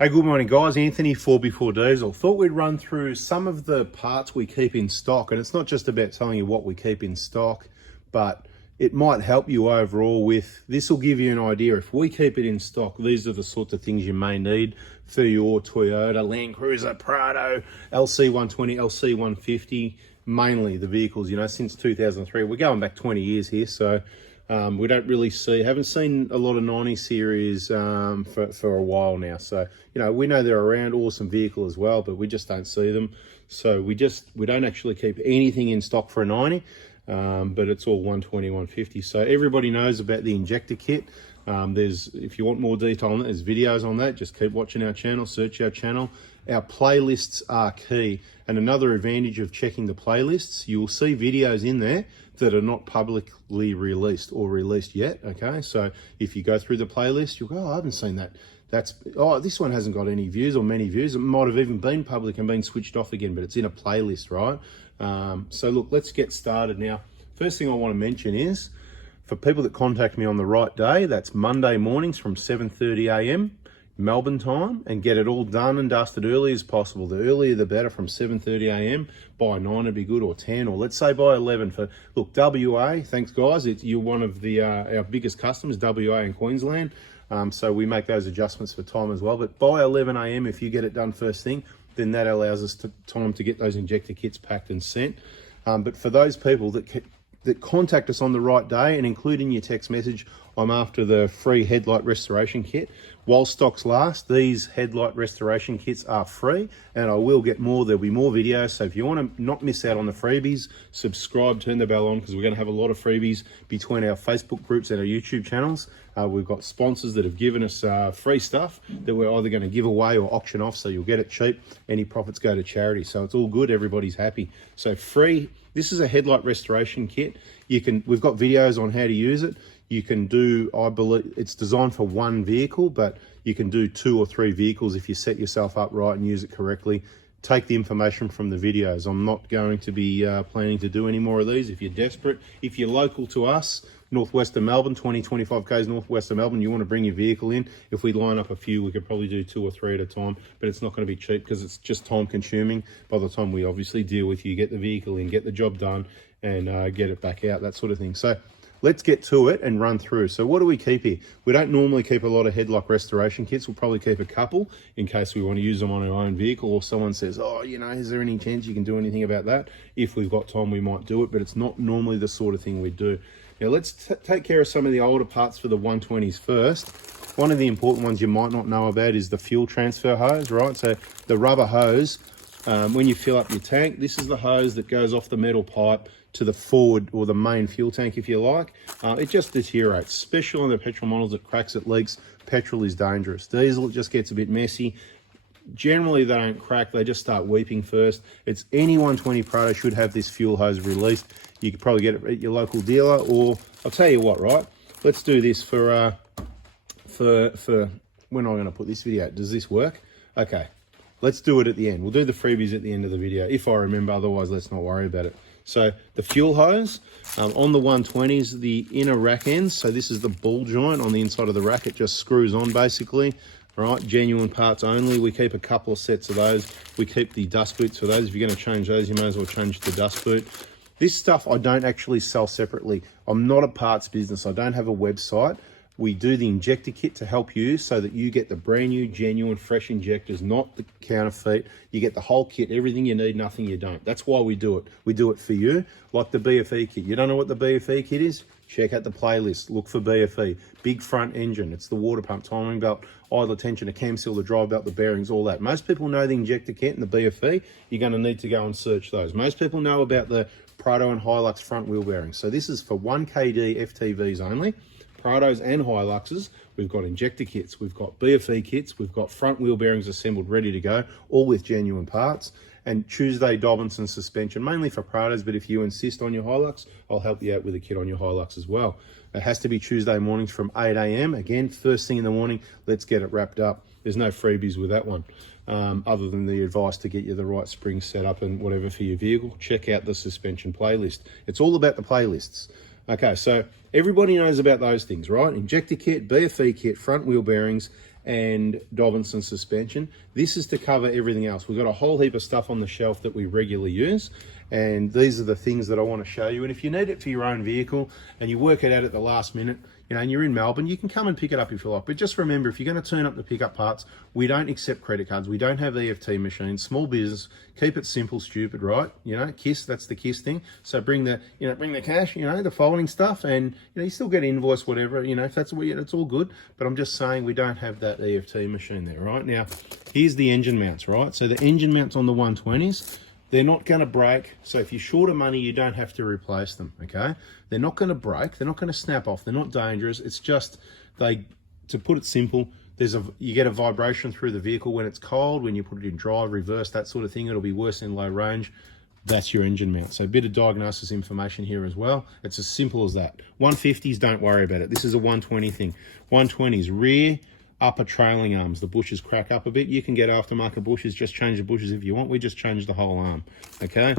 Hey, good morning guys. Anthony, 4 Diesel. Thought we'd run through some of the parts we keep in stock, and it's not just about telling you what we keep in stock, but it might help you overall with, this will give you an idea. If we keep it in stock, these are the sorts of things you may need for your Toyota, Land Cruiser, Prado, LC120, LC150, mainly the vehicles, since 2003. We're going back 20 years here, so we don't really haven't seen a lot of 90 series for a while now. So, we know they're around, awesome vehicle as well, but we just don't see them. So we don't actually keep anything in stock for a 90, but it's all 120, 150. So everybody knows about the injector kit. If you want more detail on that, there's videos on that. Just keep watching our channel, search our channel. Our playlists are key. And another advantage of checking the playlists, you will see videos in there that are not publicly released or released yet, okay? So if you go through the playlist, you'll go, oh, I haven't seen that. This one hasn't got any views or many views. It might have even been public and been switched off again, but it's in a playlist, right? So look, let's get started now. First thing I want to mention is, for people that contact me on the right day, that's Monday mornings from 7:30 a.m. Melbourne time, and get it all done and dusted early as possible. The earlier the better, from 7:30 a.m. By 9 would be good, or 10, or let's say by 11. Look, WA, thanks guys, you're one of our biggest customers, WA and Queensland, so we make those adjustments for time as well. But by 11 a.m, if you get it done first thing, then that allows us time to get those injector kits packed and sent. But for those people that contact us on the right day, and include in your text message, I'm after the free headlight restoration kit. While stocks last, these headlight restoration kits are free, and I will get more. There'll be more videos. So if you want to not miss out on the freebies, subscribe, turn the bell on, because we're going to have a lot of freebies between our Facebook groups and our YouTube channels. We've got sponsors that have given us free stuff that we're either going to give away or auction off, so you'll get it cheap. Any profits go to charity, so it's all good. Everybody's happy. So free. This is a headlight restoration kit. We've got videos on how to use it. You can do, I believe it's designed for one vehicle, but you can do 2 or 3 vehicles if you set yourself up right and use it correctly. Take the information from the videos. I'm not going to be planning to do any more of these. If you're desperate, if you're local to us, northwest of Melbourne, 25 k's northwest of Melbourne, you want to bring your vehicle in, if we line up a few, we could probably do 2 or 3 at a time, but it's not going to be cheap because it's just time consuming. By the time we obviously deal with you, get the vehicle in, get the job done, and get it back out, that sort of thing. So let's get to it and run through. So what do we keep here? We don't normally keep a lot of headlight restoration kits. We'll probably keep a couple in case we want to use them on our own vehicle, or someone says, oh, is there any chance you can do anything about that? If we've got time, we might do it, but it's not normally the sort of thing we do. Now let's take care of some of the older parts for the 120s first. One of the important ones you might not know about is the fuel transfer hose, right? So the rubber hose, when you fill up your tank, this is the hose that goes off the metal pipe to the forward, or the main fuel tank, if you like. It just deteriorates, especially on the petrol models. It cracks, it leaks. Petrol is dangerous. Diesel, it just gets a bit messy. Generally they don't crack, they just start weeping first. It's any 120 Prado should have this fuel hose released. You could probably get it at your local dealer, or I'll tell you what, right? Let's do this for when I'm going to put this video out. Does this work? Okay, let's do it at the end. We'll do the freebies at the end of the video, if I remember. Otherwise, let's not worry about it. So the fuel hose, on the 120s, the inner rack ends, so this is the ball joint on the inside of the rack. It just screws on basically, right? Genuine parts only. We keep a couple of sets of those. We keep the dust boots for those. If you're going to change those, you may as well change the dust boot. This stuff I don't actually sell separately. I'm not a parts business. I don't have a website. We do the injector kit to help you, so that you get the brand new, genuine, fresh injectors, not the counterfeit. You get the whole kit, everything you need, nothing you don't. That's why we do it. We do it for you, like the BFE kit. You don't know what the BFE kit is? Check out the playlist, look for BFE. Big front engine, it's the water pump, timing belt, idler tension, the cam seal, the drive belt, the bearings, all that. Most people know the injector kit and the BFE. You're going to need to go and search those. Most people know about the Prado and Hilux front wheel bearings. So this is for 1KD FTVs only. Prados and Hiluxes, we've got injector kits, we've got BFE kits, we've got front wheel bearings assembled, ready to go, all with genuine parts. And Tuesday Dobinson suspension, mainly for Prados, but if you insist on your Hilux, I'll help you out with a kit on your Hilux as well. It has to be Tuesday mornings from 8 a.m. Again, first thing in the morning, let's get it wrapped up. There's no freebies with that one, other than the advice to get you the right spring setup and whatever for your vehicle. Check out the suspension playlist. It's all about the playlists. Okay, so everybody knows about those things, right? Injector kit, BFE kit, front wheel bearings, and Dobinson suspension. This is to cover everything else. We've got a whole heap of stuff on the shelf that we regularly use, and these are the things that I want to show you. And if you need it for your own vehicle and you work it out at the last minute, you know, and you're in Melbourne, you can come and pick it up if you like. But just remember, if you're going to turn up to pick up parts, we don't accept credit cards. We don't have EFT machines. Small business, keep it simple, stupid, right? You know, KISS, that's the KISS thing. So bring the cash, you know, the folding stuff, and you know, you still get an invoice, whatever, you know, if that's what it's all good. But I'm just saying we don't have that EFT machine there, right? Now, here's the engine mounts, right? So the engine mounts on the 120s, they're not going to break. So if you're short of money, you don't have to replace them, okay? They're not going to break. They're not going to snap off. They're not dangerous. It's just, to put it simple, you get a vibration through the vehicle when it's cold, when you put it in drive, reverse, that sort of thing. It'll be worse in low range. That's your engine mount. So a bit of diagnosis information here as well. It's as simple as that. 150s, don't worry about it. This is a 120 thing. 120s, rear, upper trailing arms, the bushes crack up a bit. You can get aftermarket bushes, just change the bushes if you want. We just changed the whole arm, okay?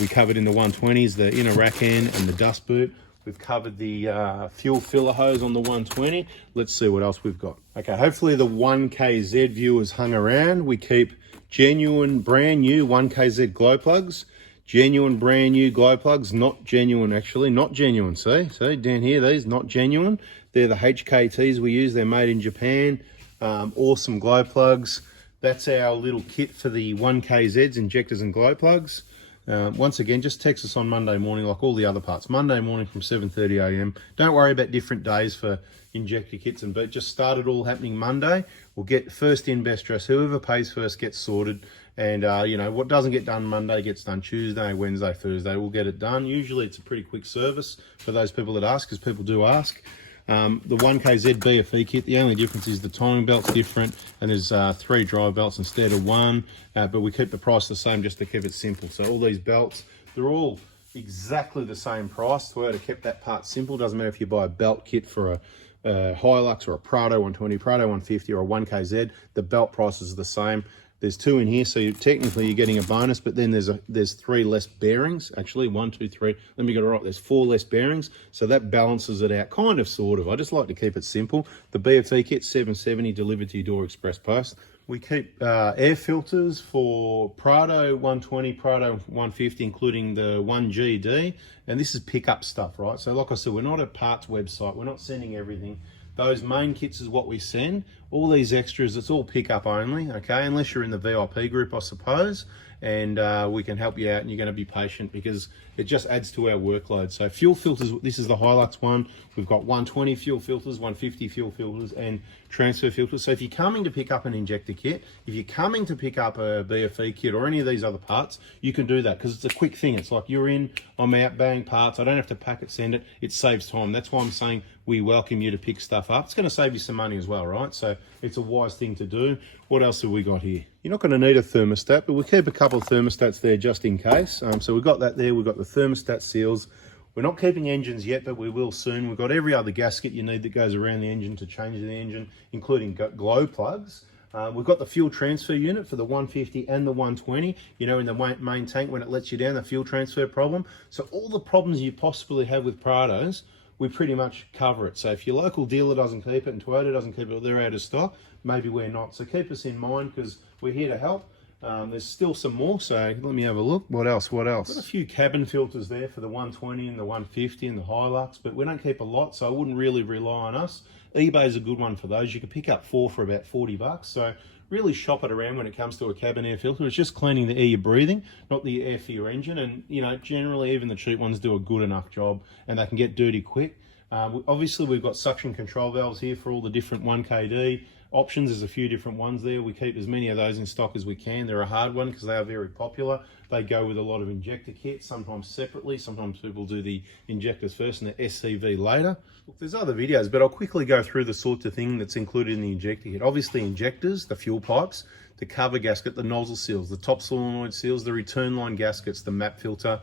We covered in the 120s the inner rack end and the dust boot. We've covered the fuel filler hose on the 120. Let's see what else we've got. Okay, hopefully the 1KZ viewers hung around. We keep genuine, brand new 1KZ glow plugs. Genuine, brand new glow plugs, not genuine actually, not genuine, see down here, these, not genuine. They're the HKTs we use, they're made in Japan. Awesome glow plugs. That's our little kit for the 1KZs, injectors and glow plugs. Once again, just text us on Monday morning like all the other parts. Monday morning from 7:30 a.m. Don't worry about different days for injector kits and but just start it all happening Monday. We'll get first in, best dress. Whoever pays first gets sorted. And, you know, what doesn't get done Monday gets done Tuesday, Wednesday, Thursday. We'll get it done. Usually it's a pretty quick service for those people that ask, because people do ask. The 1KZ BFE kit, the only difference is the timing belt's different, and there's 3 drive belts instead of 1, but we keep the price the same just to keep it simple. So all these belts, they're all exactly the same price. The way to keep that part simple, doesn't matter if you buy a belt kit for a Hilux or a Prado 120, Prado 150 or a 1KZ, the belt price is the same. There's 2 in here, so technically you're getting a bonus, but then there's 3 less bearings. Actually, 1, 2, 3. Let me get it right. There's 4 less bearings, so that balances it out, kind of, sort of. I just like to keep it simple. The BFE kit, $770, delivered to your door, express post. We keep air filters for Prado 120, Prado 150, including the 1GD, and this is pickup stuff, right? So like I said, we're not a parts website. We're not sending everything. Those main kits is what we send. All these extras, it's all pickup only, okay? Unless you're in the VIP group, I suppose. And we can help you out, and you're going to be patient because it just adds to our workload. So fuel filters, this is the Hilux one. We've got 120 fuel filters, 150 fuel filters, and transfer filters. So if you're coming to pick up an injector kit, if you're coming to pick up a BFE kit or any of these other parts, you can do that because it's a quick thing. It's like you're in, I'm out, bang, parts. I don't have to pack it, send it. It saves time. That's why I'm saying we welcome you to pick stuff up. It's going to save you some money as well, right? So it's a wise thing to do. What else have we got here? You're not going to need a thermostat, but we'll keep a couple of thermostats there just in case. So we've got that there. We've got the thermostat seals. We're not keeping engines yet, but we will soon. We've got every other gasket you need that goes around the engine to change the engine, including glow plugs. We've got the fuel transfer unit for the 150 and the 120, you know, in the main tank when it lets you down, the fuel transfer problem. So all the problems you possibly have with Prados, we pretty much cover it. So if your local dealer doesn't keep it and Toyota doesn't keep it, they're out of stock, maybe we're not. So keep us in mind because we're here to help. There's still some more, so let me have a look. What else? Got a few cabin filters there for the 120 and the 150 and the Hilux, but we don't keep a lot, so I wouldn't really rely on us. eBay's a good one for those. You can pick up 4 for about 40 bucks, so really shop it around when it comes to a cabin air filter. It's just cleaning the air you're breathing, not the air for your engine, and you know, generally even the cheap ones do a good enough job, and they can get dirty quick. Obviously we've got suction control valves here for all the different 1KD options. There's a few different ones there. We keep as many of those in stock as we can. They're a hard one because they are very popular. They go with a lot of injector kits, sometimes separately. Sometimes people do the injectors first and the SCV later. Look, there's other videos, but I'll quickly go through the sorts of thing that's included in the injector kit. Obviously injectors, the fuel pipes, the cover gasket, the nozzle seals, the top solenoid seals, the return line gaskets, the map filter,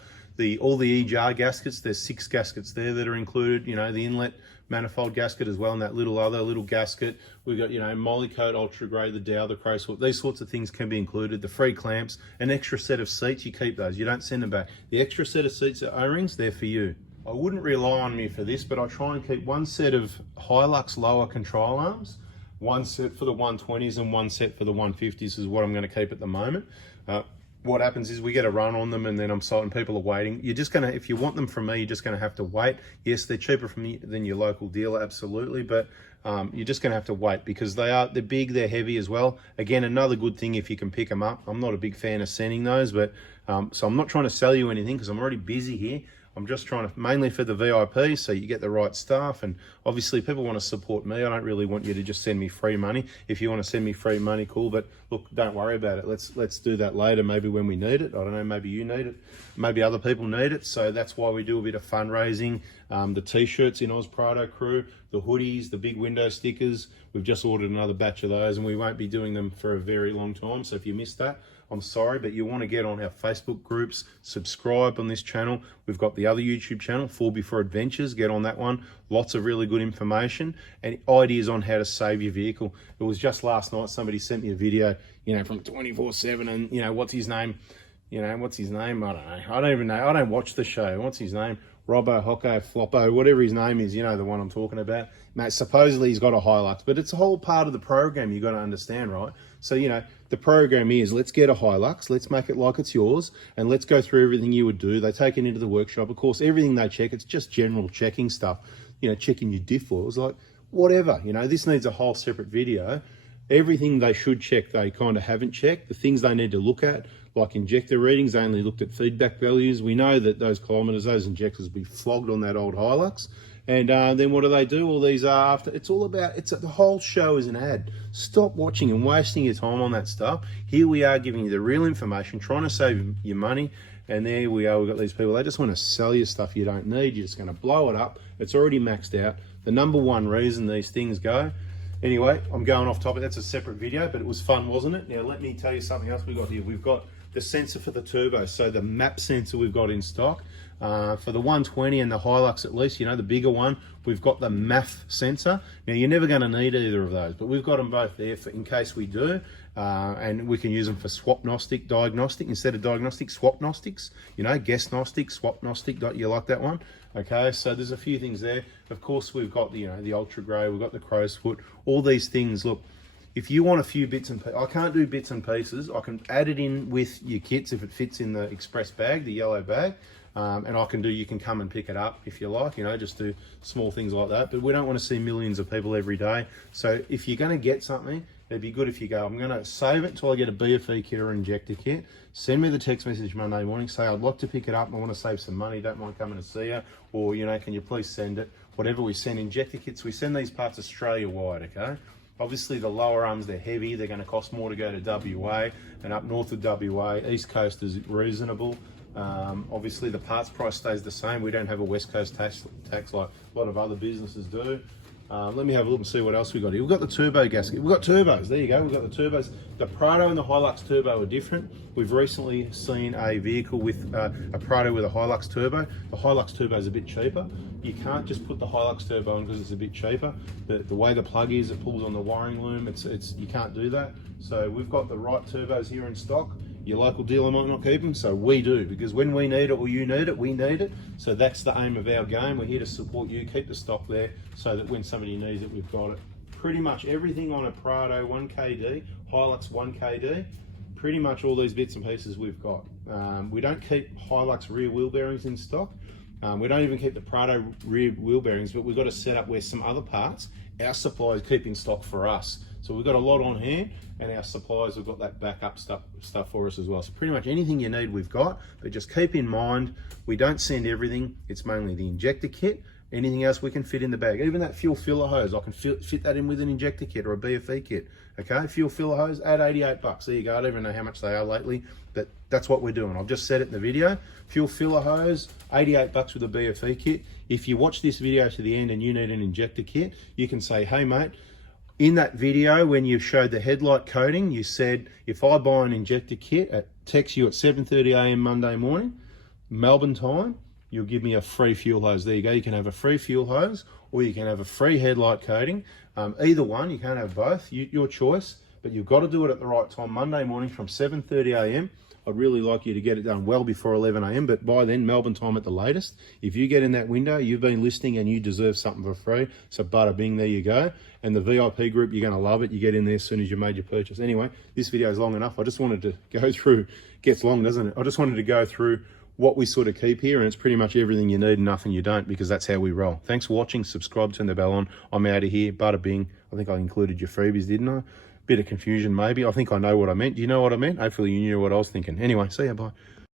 all the EJAR gaskets. There's 6 gaskets there that are included, you know, the inlet manifold gasket as well, and that little gasket. We've got, you know, Molykote, Ultra Grey, the Dow, the Crow Swap. These sorts of things can be included. The free clamps, an extra set of seats, you keep those. You don't send them back. The extra set of seats are O-rings, they're for you. I wouldn't rely on me for this, but I try and keep 1 set of Hilux lower control arms, one set for the 120s and one set for the 150s is what I'm going to keep at the moment. What happens is we get a run on them, and then I'm sold and people are waiting. You're just gonna, if you want them from me, you're just gonna have to wait. Yes, they're cheaper from me than your local dealer, absolutely, but you're just gonna have to wait because they're big, they're heavy as well. Again, another good thing if you can pick them up. I'm not a big fan of sending those, but so I'm not trying to sell you anything because I'm already busy here. I'm just trying to, mainly for the VIP, so you get the right stuff. And obviously people want to support me. I don't really want you to just send me free money. If you want to send me free money, cool, but look, don't worry about it. Let's do that later, maybe when we need it. I don't know, maybe you need it, maybe other people need it. So that's why we do a bit of fundraising. The t-shirts in Oz Prado Crew, the hoodies, the big window stickers. We've just ordered another batch of those, and we won't be doing them for a very long time. So if you missed that, I'm sorry, but you want to get on our Facebook groups, subscribe on this channel. We've got the other YouTube channel, FREEBIES Adventures. Get on that one. Lots of really good information and ideas on how to save your vehicle. It was just last night, somebody sent me a video, you know, from 24/7, and you know, what's his name? You know, what's his name? I don't know. I don't even know. I don't watch the show. What's his name? Robbo, Hocko, Floppo, whatever his name is, you know, the one I'm talking about. Mate, supposedly he's got a Hilux, but it's a whole part of the program you got to understand, right? So, you know, the program is, let's get a Hilux, let's make it like it's yours, and let's go through everything you would do. They take it into the workshop. Of course, everything they check, it's just general checking stuff, you know, checking your diff oils, like whatever, you know, this needs a whole separate video. Everything they should check, they kind of haven't checked. The things they need to look at, like injector readings, they only looked at feedback values. We know that those kilometers, those injectors will be flogged on that old Hilux. And then what do? All these are after. It's all about, the whole show is an ad. Stop watching and wasting your time on that stuff. Here we are giving you the real information, trying to save your money. And there we are, we've got these people, they just want to sell you stuff you don't need. You're just going to blow it up. It's already maxed out. The number one reason these things go. Anyway, I'm going off topic. That's a separate video, but it was fun, wasn't it? Now, let me tell you something else we got here. We've got the sensor for the turbo, so the map sensor we've got in stock. For the 120 and the Hilux at least, you know, the bigger one, we've got the MAF sensor. Now, you're never going to need either of those, but we've got them both there for in case we do, and we can use them for swapnostic, diagnostic, instead of diagnostic, swapnostics, you know, guessnostic, swapnostic, you like that one? Okay, so there's a few things there. Of course, we've got the, you know, the ultra grey, we've got the crow's foot, all these things. Look, if you want a few bits and pieces, I can't do bits and pieces. I can add it in with your kits if it fits in the express bag, the yellow bag. And you can come and pick it up if you like, you know, just do small things like that. But we don't want to see millions of people every day. So if you're going to get something, it'd be good if you go, I'm going to save it until I get a BFE kit or injector kit. Send me the text message Monday morning. Say, I'd like to pick it up. I want to save some money. Don't mind coming to see you. Or, you know, can you please send it? Whatever we send, injector kits, we send these parts Australia-wide, okay? Obviously, the lower arms, they're heavy. They're going to cost more to go to WA. And up north of WA, East Coast is reasonable. Obviously, the parts price stays the same. We don't have a West Coast tax like a lot of other businesses do. Let me have a look and see what else we got here. We've got the turbo gasket. We've got turbos. There you go. We've got the turbos. The Prado and the Hilux turbo are different. We've recently seen a vehicle with a Prado with a Hilux turbo. The Hilux turbo is a bit cheaper. You can't just put the Hilux turbo on because it's a bit cheaper. The way the plug is, it pulls on the wiring loom. You can't do that. So we've got the right turbos here in stock. Your local dealer might not keep them, so we do, because when we need it or you need it, we need it. So that's the aim of our game. We're here to support you, keep the stock there, so that when somebody needs it, we've got it. Pretty much everything on a Prado 1KD, Hilux 1KD, pretty much all these bits and pieces we've got. We don't keep Hilux rear wheel bearings in stock. We don't even keep the Prado rear wheel bearings, but we've got a setup where some other parts, our suppliers keep in stock for us. So we've got a lot on hand, and our suppliers have got that backup stuff for us as well. So pretty much anything you need, we've got, but just keep in mind, we don't send everything. It's mainly the injector kit. Anything else we can fit in the bag. Even that fuel filler hose, I can fit that in with an injector kit or a BFE kit. Okay, fuel filler hose, add 88 bucks. There you go. I don't even know how much they are lately, but that's what we're doing. I've just said it in the video. Fuel filler hose, 88 bucks with a BFE kit. If you watch this video to the end and you need an injector kit, you can say, hey mate, in that video, when you showed the headlight coating, you said, if I buy an injector kit, text you at 7:30 a.m. Monday morning, Melbourne time, you'll give me a free fuel hose. There you go. You can have a free fuel hose, or you can have a free headlight coating. Either one, you can't have both, your choice, but you've got to do it at the right time. Monday morning from 7:30 a.m. I'd really like you to get it done well before 11 a.m, but by then, Melbourne time at the latest. If you get in that window, you've been listening and you deserve something for free. So bada bing, there you go. And the VIP group, you're going to love it. You get in there as soon as you made your purchase. Anyway, this video is long enough. I just wanted to go through, gets long, doesn't it? I just wanted to go through what we sort of keep here, and it's pretty much everything you need and nothing you don't, because that's how we roll. Thanks for watching. Subscribe, turn the bell on. I'm out of here. Bada bing. I think I included your freebies, didn't I? Bit of confusion maybe. I think I know what I meant. Do you know what I meant? Hopefully you knew what I was thinking. Anyway, see ya, bye.